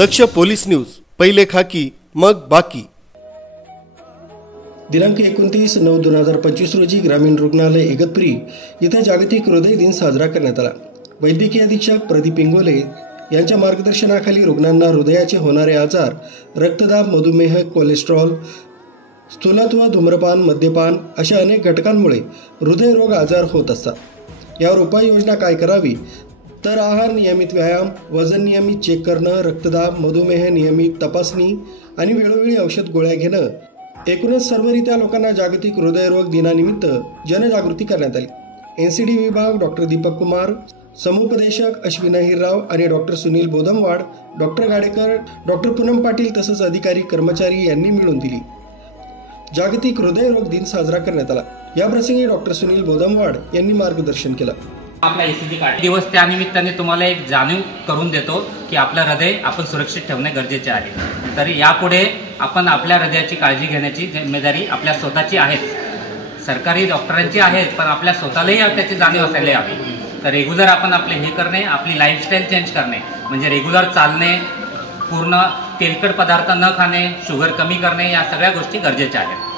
दक्ष police news, पहिले खाकी मग बाकी। दिनांक 29/9/2025 रोजी ग्रामीण रुग्णालय इगतपुरी येथे जागतिक हृदय दिन साजरा करण्यात आला। वैद्यकीय अधीक्षक प्रदीप इंगोले यांच्या मार्गदर्शनाखाली रुग्णांना हृदयाचे होणारे आजार, रक्तदाब, मधुमेह, कोलेस्ट्रॉल, स्थूलत्व, धूम्रपान, मद्यपान अशा अनेक घटकांमुळे हृदयरोग आजार होत असतात। यावर उपाययोजना काय करावी तर आहार, नियमित व्यायाम, वजन नियमित चेक करणं, रक्तदाब, मधुमेह नियमित तपासणी आणि वेळोवेळी औषध गोळ्या घेणं, एकूणच सर्वरित्या लोकांना जागतिक हृदयरोग दिनानिमित्त जनजागृती करण्यात आली। NCD विभाग डॉक्टर दीपक कुमार, समुपदेशक अश्विन हिरराव आणि doctor Sunil Bodhamwad, doctor Gadekar, doctor Poonam Patil तसंच अधिकारी कर्मचारी यांनी मिळून दिली जागतिक हृदयरोग दिन साजरा करण्यात आला। याप्रसंगी डॉक्टर सुनील बोधमवाड यांनी मार्गदर्शन केलं। आपला ECG कार्ड दिवस त्यानिमित्ताने तुम्हाला एक जाणीव करून देतो की आपलं हृदय आपण सुरक्षित ठेवणे गरजेचे आहे। तर यापुढे आपण आपल्या हृदयाची काळजी घेण्याची जिम्मेदारी आपल्या स्वतःची आहे, सरकारी डॉक्टरांची आहे, पण आपल्या स्वतःलाही त्याची जाणीव असायला हवी। तर रेग्युलर आपण आपले हे करणे, आपली लाईफस्टाईल चेंज करणे म्हणजे रेग्युलर चालणे, पूर्ण तेलकट पदार्थ न खाणे, शुगर कमी करणे, या सगळ्या गोष्टी गरजेच्या आहेत।